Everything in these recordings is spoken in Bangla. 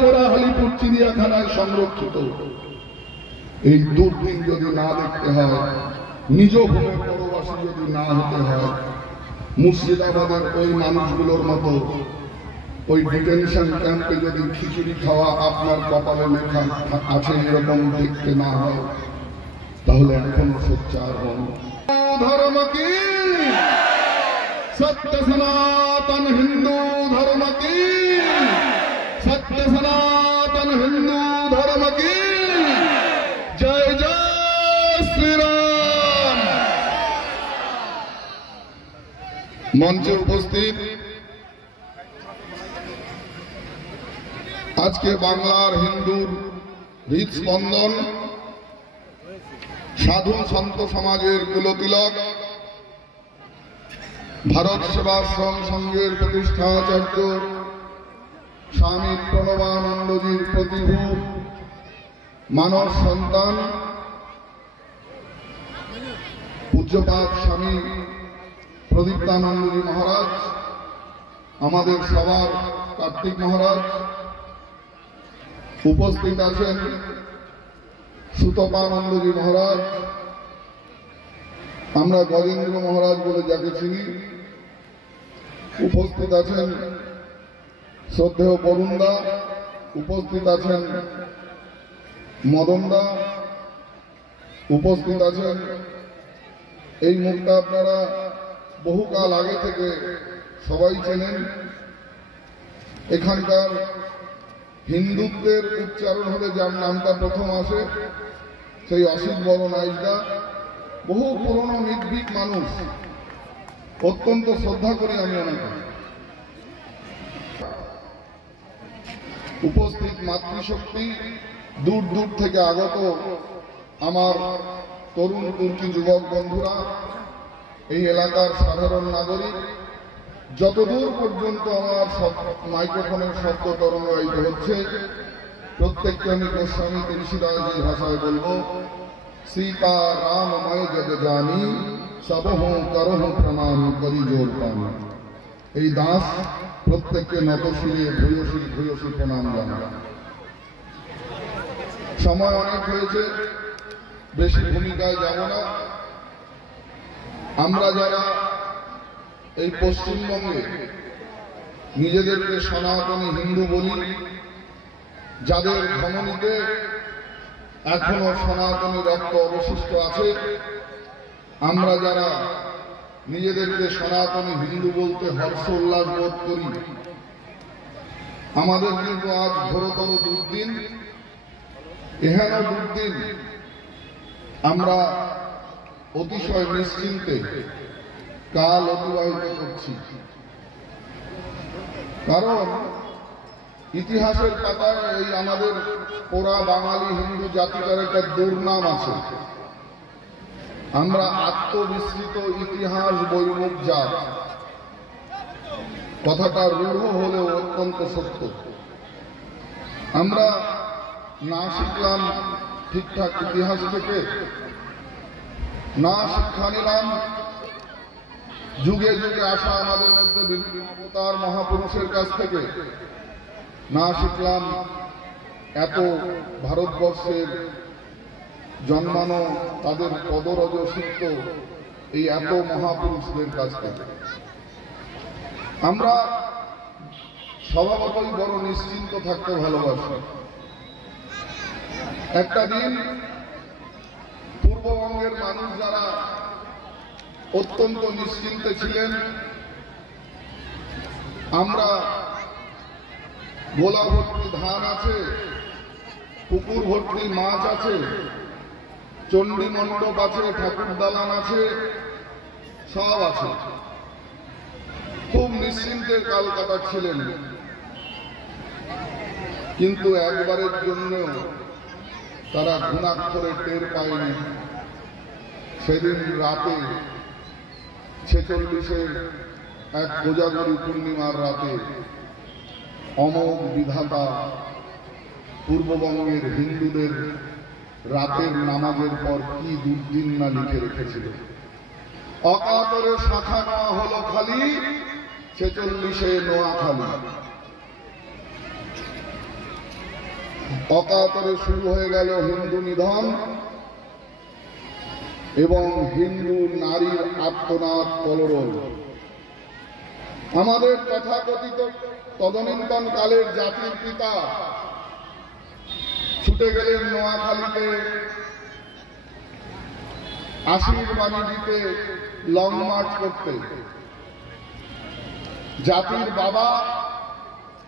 জোড়াহালিপুর চিড়িয়াখানায় সংরক্ষিত। এই দুর্দিন যদি না দেখতে হয়, নিজ ভূমে পরবাসী যদি না হতে হয়, মুর্শিদাবাদের ওই মানুষগুলোর মতো ওই ডিটেনশন ক্যাম্পে যদি খিচুড়ি খাওয়া আপনার কপালে লেখা আছে এরকম দেখতে না হয়, তাহলে এখনো সোচ্চার হন। ধর্ম কি সত্য সনাতন হিন্দু ধর্ম কি, সত্য সনাতন হিন্দু ধর্ম কি, জয় জয় শ্রীরাম। মঞ্চে উপস্থিত আজকে বাংলার হিন্দুর হৃদস্পন্দন, সাধু সন্ত সমাজের কুলতিলক, ভারত সেবাশ্রম সংঘের প্রতিষ্ঠাচার্য স্বামী প্রণবানন্দজির প্রতিভু মানস সন্তান পূজ্যপাদ স্বামী প্রদীপ্তানন্দজি মহারাজ, আমাদের সবার কার্তিক মহারাজ, উপস্থিত আছেন সুতপানন্দজি মহারাজ, আমরা গজেন্দ্র মহারাজ বলে যাকে চিনি, উপস্থিত আছেন শ্রদ্ধেয় বরুণদা, উপস্থিত আছেন মদনদা, উপস্থিত আছেন এই মুখটা আপনারা বহুকাল আগে থেকে সবাই চেনেন। এখানকার হিন্দুত্বের উচ্চারণ হলে যার নামটা প্রথম আসে সেই অসিত বড় নাইজদা, বহু পুরনো নির্ভীক মানুষ, অত্যন্ত শ্রদ্ধা করি আমি ওনাকে। উপস্থিত মাতৃশক্তি, দূর দূর থেকে আগত আমার তরুণ তুর্কি যুবক বন্ধুরা, এই এলাকার সাধারণ নাগরিক, যতদূর পর্যন্ত আমার মাইক্রোফোনের শব্দ তরঙ্গায়িত হচ্ছে, প্রত্যেককে আমি গোস্বামী তুলসীদাসজির ভাষায় বলবো, সীতা রামময় জগ জানি সবহ করহ প্রণাম করি জোর পানি। এই দাস প্রত্যেককে নতশিরে ভূয়সী ভূয়সী প্রণাম জানান। সময় অনেক হয়েছে, বেশি ভূমিকায় যাব না। আমরা যারা এই পশ্চিমবঙ্গে নিজেদেরকে সনাতনী হিন্দু বলি, যাদের ধমনীতে এখনো সনাতনী রক্ত অবশিষ্ট আছে, আমরা যারা নিজেদেরকে সনাতনী হিন্দু বলতে হর্ষ উল্লাস বোধ করি, আমাদের কিন্তু আজ ঘোরতর দুর্দিন, এহেন দুর্দিন আমরা অতিশয় নিশ্চিন্তে কাল অতিবাহিত করছি। কারণ ইতিহাসের পাতায় এই আমাদের পোড়া বাঙালি হিন্দু জাতিটার একটা দুর্নাম আছে, আমরা আত্মবিস্মৃত ইতিহাস বৈমুখ জাত। কথাটা রূঢ় হলেও অত্যন্ত সত্য। আমরা না শিখলাম ঠিকঠাক ইতিহাস থেকে, না শিক্ষা নিলাম যুগে যুগে আসা আমাদের মধ্যে বিভিন্ন অবতার মহাপুরুষের কাছ থেকে, না শিখলাম এত ভারতবর্ষের জন্মানো তাদের পদরজ সিদ্ধ এই এত মহাপুরুষদের কাছ থেকে। আমরা স্বভাবতই বড় নিশ্চিন্ত থাকতে ভালোবাসি। একটা দিন পূর্ববঙ্গের মানুষ যারা অত্যন্ত নিশ্চিন্তে ছিলেন, আমরা গোলা ভর্তি ধান আছে, পুকুর ভর্তি মাছ আছে, চণ্ডী মণ্ডপ আছে, ঠাকুর দালান আছে, সব আছে, খুব নিশ্চিন্তের কাল কাটাচ্ছিলেন। কিন্তু একবারের জন্য তারা ঘুণাক্ষরে টের পায়নি সেদিন রাতে 46-এর এক কোজাগরী পূর্ণিমার রাতে অমোঘ বিধাতা পূর্ববঙ্গের হিন্দুদের রাতের নামাজের পর কি দুর্দিন না লিখে রেখেছিল। অকাতরে শাখা নেওয়া হলো খালি, 46-এ নোয়া খালি। অকাতরে শুরু হয়ে গেল হিন্দু নিধন এবং হিন্দু নারীর আত্মনাদ কলরব। আমাদের তথাকথিত তদনীন্তন কালের জাতির পিতা ছুটে গেলেন নোয়াখালীতে আশীর্বাণী দিতে, লং মার্চ করতে। জাতির বাবা,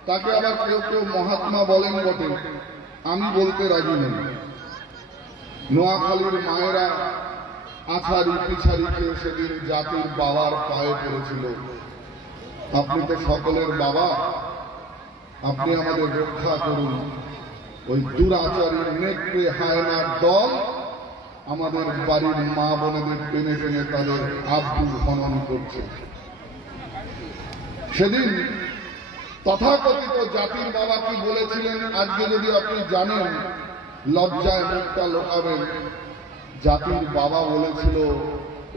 তাকে আবার কেউ কেউ মহাত্মা বলেন বটে, আমি বলতে রাজি নেই। নোয়াখালীর মায়েরা আছাড়ি পিছাড়ি খেয়ে সেদিন জাতির বাবার পায়ে পড়েছিল, আপনি তো সকলের বাবা, আপনি আমাদের রক্ষা করুন। ওই দুরাচারী নেকড়ে হায়নার দল আমাদের বাড়ির মা বোনেদের টেনে টেনে তাদের আব্রু হনন করছে। সেদিন তথাকথিত জাতির বাবা কি বলেছিলেন আজকে যদি আপনি জানেন, লজ্জায় মুখটা লোকাবেন। জাতির বাবা বলেছিল,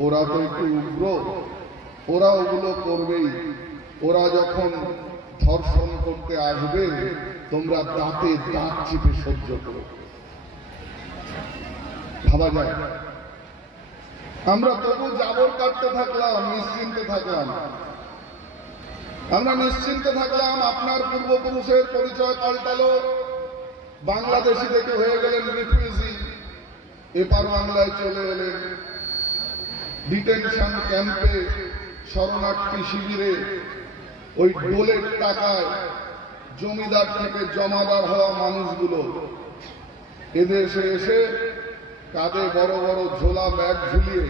ওরা তো একটু উগ্র, ওরা ওগুলো করবেই, ওরা যখন ধর্ষণ করতে আসবে তোমরা দাঁতে দাঁত চিপে সহ্য করো। ভাবা যায়? আমরা তবু জাবর কাটতে থাকলাম, নিশ্চিন্তে থাকলাম। আমরা নিশ্চিন্তে থাকলাম। আপনার পূর্বপুরুষের পরিচয় পাল্টালো, বাংলাদেশি থেকে হয়ে গেলেন রিফিউজি, এপার বাংলায় চলে এলেন। ডিটেনশন ক্যাম্পে, শরণার্থী শিবিরে ওই ডোলের টাকায় জমিদার থেকে জমাদার হওয়া মানুষগুলো এদেশে এসে কাঁধে বড় বড় ঝোলা ব্যাগ ঝুলিয়ে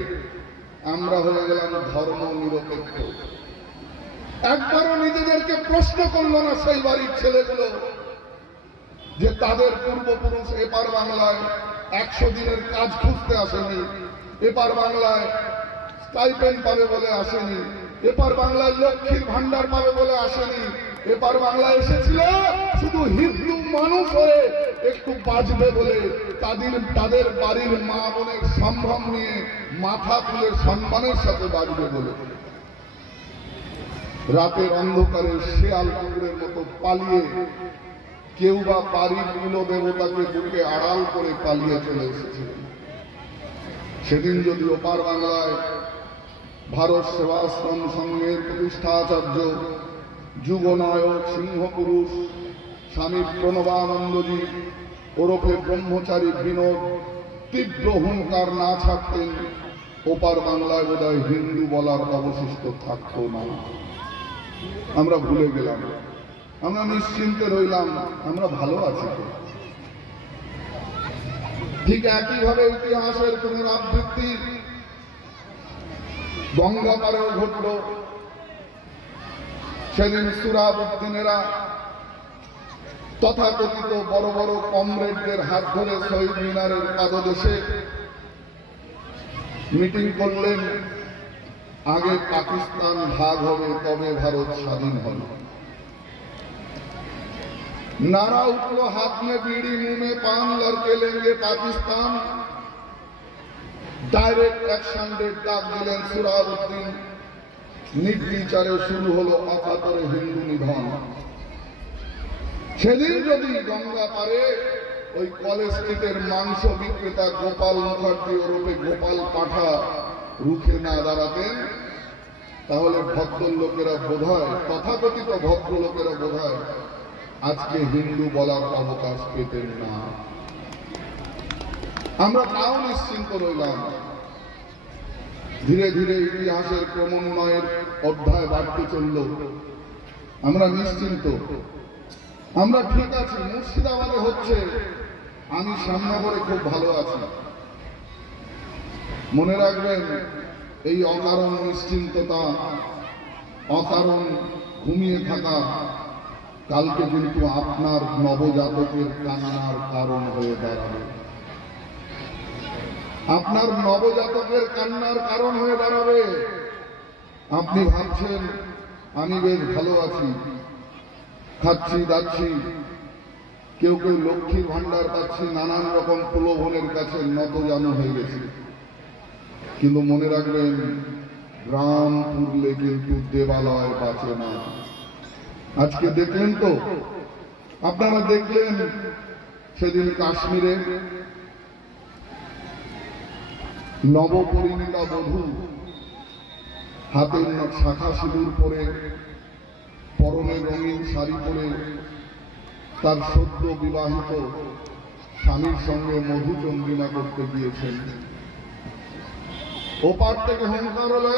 আমরা হয়ে গেলাম ধর্ম নিরপেক্ষ। একবারও নিজেদেরকে প্রশ্ন করল না সেই বাড়ির ছেলেগুলো যে তাদের পূর্বপুরুষ এপার বাংলায় 100 দিনের কাজ খুঁজতে আসেনি, এপার বাংলায় স্টাইপেন্ড পাবে বলে আসেনি, এপার বাংলায় লক্ষ্মীর ভান্ডার পাবে বলে আসেনি, এপার বাংলায় এসেছিল শুধু হিন্দু মানুষ হয়ে একটু বাঁচবে বলে, তাদের বাড়ির মা বোনের সম্ভ্রম নিয়ে মাথা তুলে সম্মানের সাথে বাঁচবে বলে। রাতের অন্ধকারে শেয়াল কুকুরের মতো পালিয়ে, কেউ বা বাড়ির কুল দেবতাকে বুকে আড়াল করে পালিয়ে চলে এসেছিলেন। সেদিন যদি ওপার বাংলায় ভারত সেবাশ্রম সংঘের প্রতিষ্ঠাচার্য, যুগনায়ক, সিংহপুরুষ স্বামী প্রণবানন্দজি ওরফে ব্রহ্মচারী বিনোদ তীব্র হুঙ্কার না ছাড়তেন, ওপার বাংলায় বোধহয় হিন্দু বলার অবশিষ্ট থাকত না। আমরা ভুলে গেলাম, আমরা নিশ্চিন্তে রইলাম, আমরা ভালো আছি। ঠিক একইভাবে ইতিহাসের পুনরাবৃত্তি গঙ্গাপাড়েও ঘটল। সেদিন সুরাবুদ্দিনেরা তথাকথিত বড় বড় কমরেডদের হাত ধরে শহীদ মিনারের পাদদেশে মিটিং করলেন, আগে পাকিস্তান ভাগ হবে তবে ভারত স্বাধীন হবে। नारा उठलो, हाथ में बीड़ी मुंह में पान, लड़के लेंगे पाकिस्तान। डायरेक्ट एक्शन डेट डाक दिलेन सुराबुद्दीन। নির্বিচারে শুরু হলো অকাতরে হিন্দু নিধন। সেদিন যদি গঙ্গা পারে ওই কলেজ স্ট্রিটের মাংস বিক্রেতা গোপাল মুখার্জি ওরফে গোপাল পাঠা রুখে না দাঁড়াতেন, তাহলে ভদ্রলোকেরা বোধহয়, তথাকথিত ভদ্রলোকেরা বোধহয় আজকে হিন্দু বলার অবকাশ পেতেন না। আমরা তাও নিশ্চিন্ত রইলাম। ধীরে ধীরে ইতিহাসের ক্রমোন্নয়ের অধ্যায় বাড়তে চলল। আমরা নিশ্চিন্ত, আমরা ঠিক আছি। মুর্শিদাবাদে হচ্ছে, আমি শ্যামনগরে খুব ভালো আছি। মনে রাখবেন, এই অকারণ নিশ্চিন্ততা, অকারণ ঘুমিয়ে থাকা কালকে কিন্তু আপনার নবজাতকের কান্নার কারণ হয়ে দাঁড়াবে। আপনার নবজাতকের কান্নার কারণ হয়ে দাঁড়াবে। আপনি ভাবছেন আমি বেশ ভালো আছি, খাচ্ছি দাচ্ছি, কেউ কেউ লক্ষ্মীর ভান্ডার পাচ্ছি, নানান রকম প্রলোভনের কাছে নতজানু হয়ে গেছে। কিন্তু মনে রাখবেন, গ্রাম পুরলে কিন্তু দেবালয় বাঁচে না। আজকে দেখলেন তো, আপনারা দেখলেন সেদিন কাশ্মীরে নবপরিণীতা বধূ হাতে শাখা সিঁদুর পরে, পরনে রঙিন শাড়ি পরে তার সদ্য বিবাহিত স্বামীর সঙ্গে মধুচন্দ্রিমা করতে গিয়েছেন। ওপার থেকে হুঙ্কার হলো,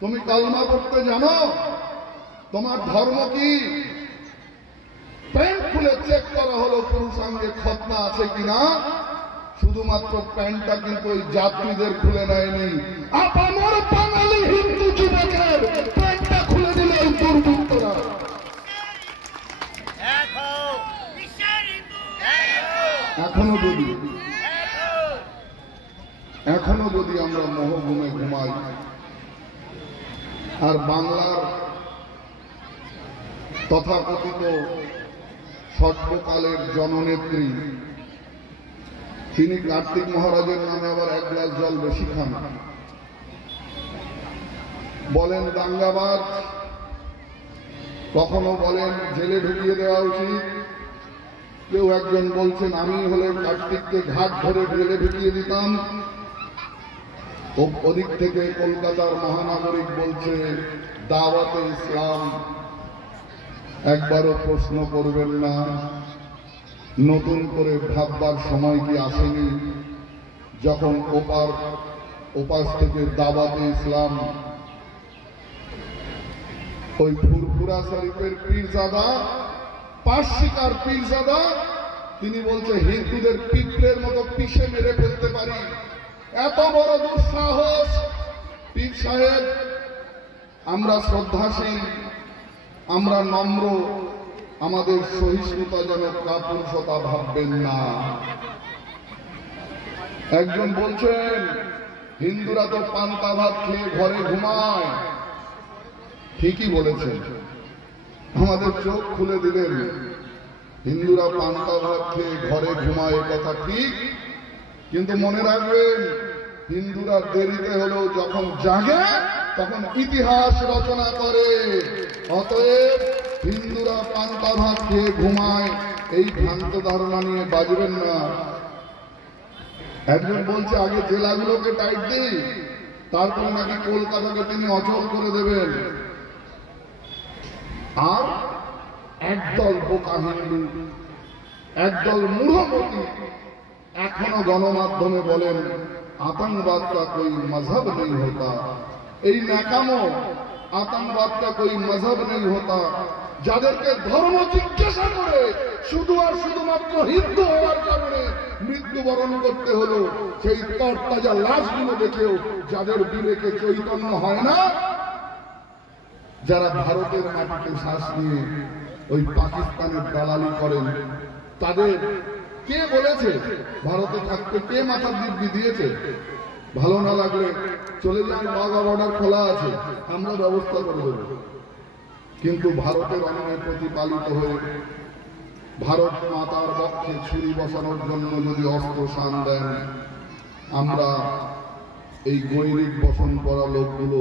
তুমি কালমা করতে জানো? তোমার ধর্ম কি? প্যান্ট খুলে চেক করা হলো পুরুষাঙ্গে খতনা আছে কিনা। শুধুমাত্র প্যান্টটা কিন্তু ওই যাত্রীদের খুলে নেয়নি, আপামর বাঙালি হিন্দু যুবকের প্যান্টটা খুলে দিল ওই দুর্বৃত্তরা। এখনো যদি আমরা মোহগুমে ঘুমাই, আর বাংলার তথাকথিত সর্বকালের জননেত্রী তিনি কার্তিক মহারাজের নামে আবার এক গ্লাস জল বেশি খান, বলেন দাঙ্গাবাজ, কখনো বলেন জেলে ঢুকিয়ে দেওয়া উচিত, কেউ একজন বলছেন আমি হলে কার্তিককে ঘাট ধরে জেলে ঢুকিয়ে দিতাম। ওদিক থেকে কলকাতার মহানাগরিক বলছে দাওয়াতে ইসলাম। একবারও প্রশ্ন করবেন না, নতুন করে ভাববার সময় কি আসেনি যখন ওপাশ থেকে দাওয়াতে ইসলাম ওই ফুরফুরা শরীফের পীরজাদা, পাশিকার পীরজাদা, তিনি বলছে হিন্দুদের পিঁপড়ের মতো পিষে মেরে ফেলতে পারি। এত বড় দুঃসাহস! পীর সাহেব, আমরা শ্রদ্ধাশীল, আমরা নম্র, আমাদের সহিষ্ণুতা যেন কাপুরুষতা ভাববেন না। একজন বলছেন হিন্দুরা তো পান্তা ভাত খেয়ে ঘরে ঘুমায়। ঠিকই বলেছেন, আমাদের চোখ খুলে দিলেন। হিন্দুরা পান্তা ভাত খেয়ে ঘরে ঘুমায়, কথা ঠিক, কিন্তু মনে রাখবেন হিন্দুরা দেরিতে হলেও যখন জাগে তখন ইতিহাস রচনা করে। অতএব হিন্দুরা পান্তা ভাত খেয়ে ঘুমায় এই ভ্রান্ত ধারণা নিয়ে বাজবেন না। একজন বলছে আগে জেলাগুলোকে টাইট দিই, তারপরে নাকি কলকাতাকে তিনি অচল করে দেবেন। আর একদল বোকা হিন্দু, একদল মূঢ়মতি এখনো গণমাধ্যমে বলেন आतंकवाद का कोई मजहब नहीं होता। এই ন্যাকামো, आतंकवाद का कोई मजहब नहीं होता, যাদেরকে ধর্ম জিজ্ঞাসা করে শুধু আর শুধুমাত্র হিন্দু হওয়ার কারণে মৃত্যুবরণ করতে হলো, সেই তরতাজা লাশগুলো দেখেও যাদের বিবেকে চৈতন্য হয় না, যারা ভারতের মাটিতে শ্বাস নিয়ে ওই পাকিস্তানের দালালি করেন, তাদের কে বলেছে ভারতে থাকতে? কে মাথার দিব্যি দিয়েছে? ভালো না লাগলে চলে যান, বাঘা বর্ডার খোলা আছে, আমরা ব্যবস্থা করে দেব। কিন্তু ভারতের অন্যায় প্রতিপালিত হয়ে ভারত মাতার পক্ষে ছুরি বসানোর জন্য যদি অস্ত্র শান দেন, আমরা এই গৈরিক বসন করা লোকগুলো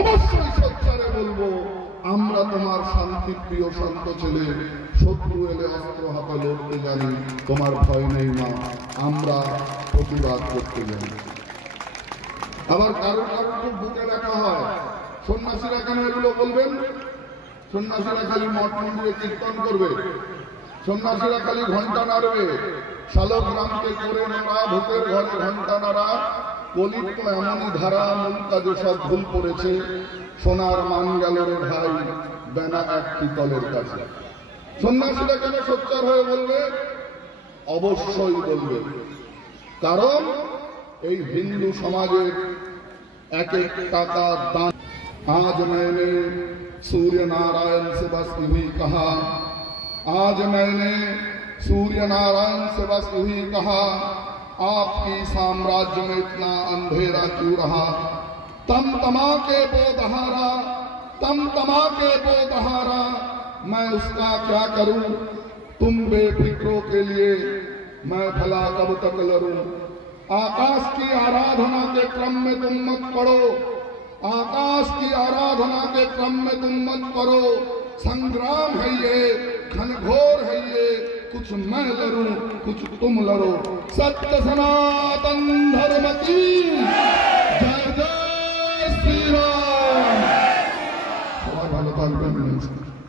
অবশ্যই সচ্চারে বলবো, আমরা তোমার শান্তি প্রিয় শান্ত ছেলে, শত্রু এলে অস্ত্র হাতে লড়তে জানি, তোমার ভয় নেই মা, আমরা প্রতিবাদ করতে জানি। আবার কারোর কারোর খুব বুকে রাখা হয়, সন্ন্যাসীরা কেন এগুলো বলবেন? সন্ন্যাসীরা খালি মঠ মন্দিরে কীর্তন করবে, সন্ন্যাসীরা খালি ঘন্টা নাড়বে, শালগ্রামকে করে নাড়া, ভূতের ঘরে ঘন্টা নাড়া, কলির তো এমনই ধারা, মূল কাজে সব ভুল পড়েছে, সোনার মান গেল রে ভাই বেনা এক পিতলের কাছে। সন্ন্যাসীরা কেন সোচ্চার হয়ে বলবে? অবশ্যই বলবে, কারণ এই হিন্দু সমাজের এক এক টাকা দান। আজ मैंने सूर्य नारायण से बस यही कहा, आज मैंने सूर्य नारायण से बस यही कहा, आपकी साम्राज्य में इतना अंधेरा क्यों रहा? तम तमा के बोधहारा, तम तमा के बोधहारा, मैं उसका क्या करूं? तुम बेफिक्रों के लिए मैं भला कब तक लड़ूं? आकाश की आराधना के क्रम में तुम मत पड़ो, आकाश की आराधना के क्रम में तुम मत पड़ो, संग्राम है ये, घनघोर है ये, कुछ कुछ मैं लड़ूं कुछ तुम लड़ो, सत्य सनातन धर्म की जय जय श्री राम। সবাই ভালো থাকবেন।